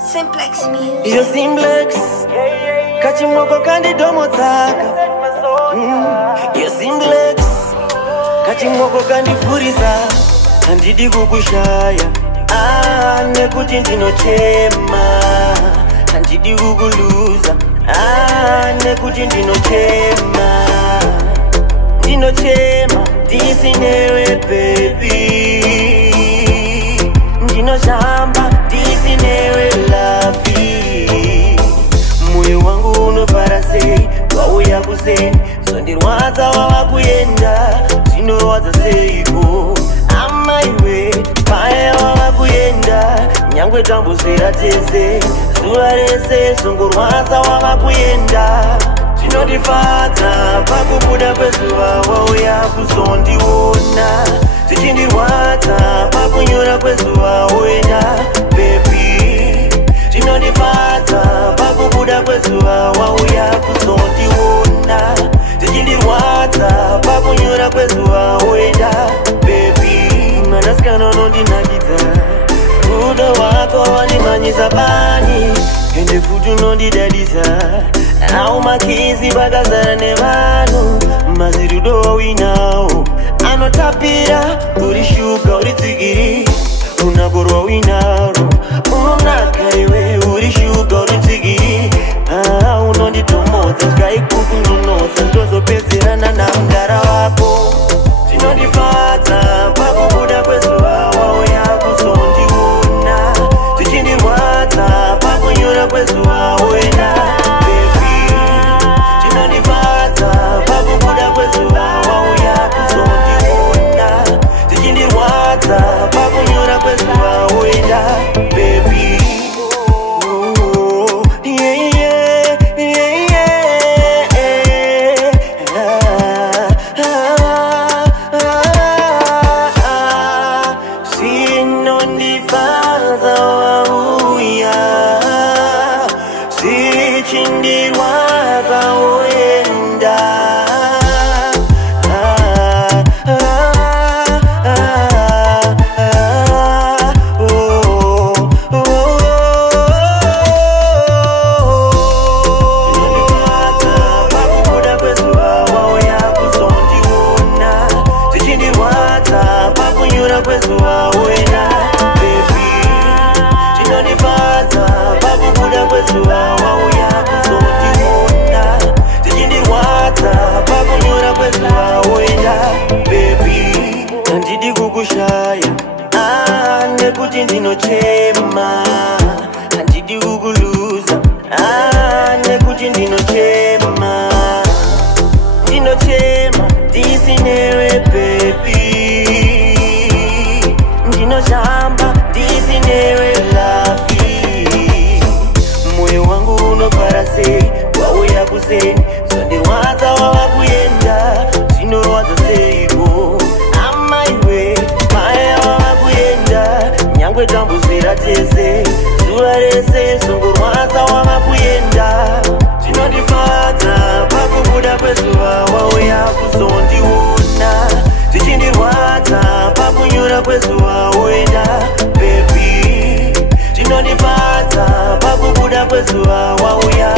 Simplex Music. Yo Simplex Kachimoko kandi domo taka Yo Simplex Kachimoko kandi furisa Handidi kukushaya nekuti ndinochema Handidi kukuluza nekuti ndinochema Ndinochema ndisinewe baby Ndinoshamba ndisinewe lavi Moyo wangu unofara sei wauya kuseni Sondirwadza wawakuyenda Zvinorwadza seiko amaiwe paya wawakuyenda Nyangwe tamboswera tese zuva rese zongorwadza wawakuyenda Zvinondifadza pakubuda kwezuva wauya kuzondiona Zvichindirwadza pakunyura kwezuva woenda baby Zvinondifadza pakubuda kwezuva wauya kuzondiona Zvichindirwadza pakunyura kwezuva woenda baby Mwanasikana unondinakidza rudo rwako wanimanyisa bani ende futi unondidadisa Nau makizi pakazara nevanhu mazirudo wawinawo anotapira uri shuga uri tsigiri runako rwawinaro unonaka iwe uri shuga uri tsigiri unonditomodza zvaikuku ndonosa ndozopedzerana namugara wako Zvinondifadza pakubuda kwezuva wauya kuzondiona Zvichindirwadza pakunyura kwezuva woenda baby Zvinondifadza pakubuda kwezuva wauya kuzondiona Zvichindirwadza pakunyura kwezuva woenda baby Zvichindirwadza woenda Zvinondifadza pakubuda kwezuva wauya kuzondiona Zvichindirwadza pakunyura kwezuva woenda baby Zvinondifadza pakubuda kwezuva wauya kuzondiona Zvichindirwadza pakunyura kwezuva woenda baby Handidi kukushaya nekuti ndinochema Handidi kukuluza nekuti ndinochema Ndinochema ndisinewe baby Ndinoshamba ndisinewe lavi Moyo wangu unofara sei wauya kuseni Sondirwadza wawakuyenda zvinorwadza seiko amaiwe paya wawakuyenda Nyangwe tamboswera tese zuva rese zongorwadza wawakuyenda Zvinondifadza pakubuda kwezuva wauya kuzondiona Zvichindirwadza pakunyura kwezuva woenda baby Zvinondifadza pakubuda kwezuva wauya